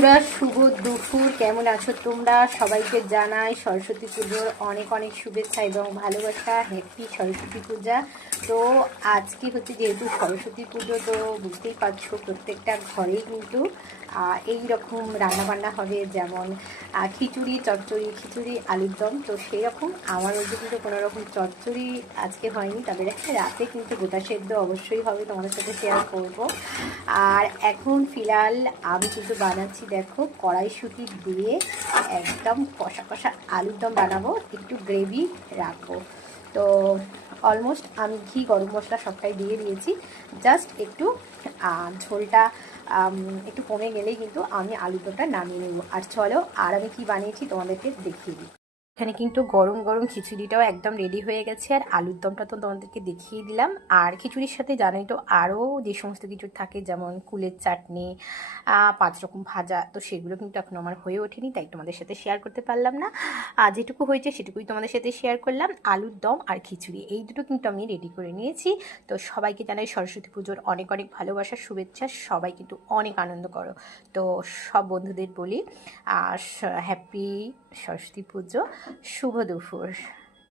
বন্ধুরা শুভ দুপুর। কেমন আছো তোমরা? সবাইকে জানাই সরস্বতী পুজোর অনেক অনেক শুভেচ্ছা এবং ভালোবাসা। হ্যাপি সরস্বতী পূজা। তো আজকে হচ্ছে যেহেতু সরস্বতী পুজো, তো বুঝতেই পারছো প্রত্যেকটা ঘরেই কিন্তু এই রকম রান্নাবান্না হবে, যেমন খিচুড়ি চচ্চড়ি, খিচুড়ি আলুর দম। তো সেই রকম আমার ওই কিন্তু কোনো রকম চচ্চড়ি আজকে হয়নি, তবে রাতে কিন্তু গোটা সেদ্ধ অবশ্যই হবে, তোমাদের সাথে শেয়ার করব। আর এখন ফিলহাল আমি কিন্তু বানাচ্ছি, দেখো, কড়াইশুঁটি দিয়ে একদম কষা কষা আলুর দম বানাবো, একটু গ্রেভি রাখবো। তো অলমোস্ট আমি ঘি গরম মশলা সবটাই দিয়ে দিয়েছি, জাস্ট একটু ঝোলটা একটু কমে গেলেই কিন্তু আমি আলুর দমটা নামিয়ে নেব। আর চলো, আর আমি কি বানিয়েছি তোমাদেরকে দেখিয়ে দিই। এখানে কিন্তু গরম গরম খিচুড়িটাও একদম রেডি হয়ে গেছে, আর আলুর দমটা তো তোমাদেরকে দেখিয়ে দিলাম। আর খিচুড়ির সাথে জানোই তো আরও যে সমস্ত কিছু থাকে, যেমন কুলের চাটনি, 5 রকম ভাজা, তো সেগুলো কিন্তু এখন আমার হয়ে ওঠেনি, তাই তোমাদের সাথে শেয়ার করতে পারলাম না। আর যেটুকু হয়েছে সেটুকুই তোমাদের সাথে শেয়ার করলাম। আলুর দম আর খিচুড়ি এই দুটো কিন্তু আমি রেডি করে নিয়েছি। তো সবাইকে জানাই সরস্বতী পুজোর অনেক অনেক ভালোবাসার শুভেচ্ছা। সবাই কিন্তু অনেক আনন্দ করো। তো সব বন্ধুদের বলি হ্যাপি সরস্বতী পুজো, শুভ দুপুর।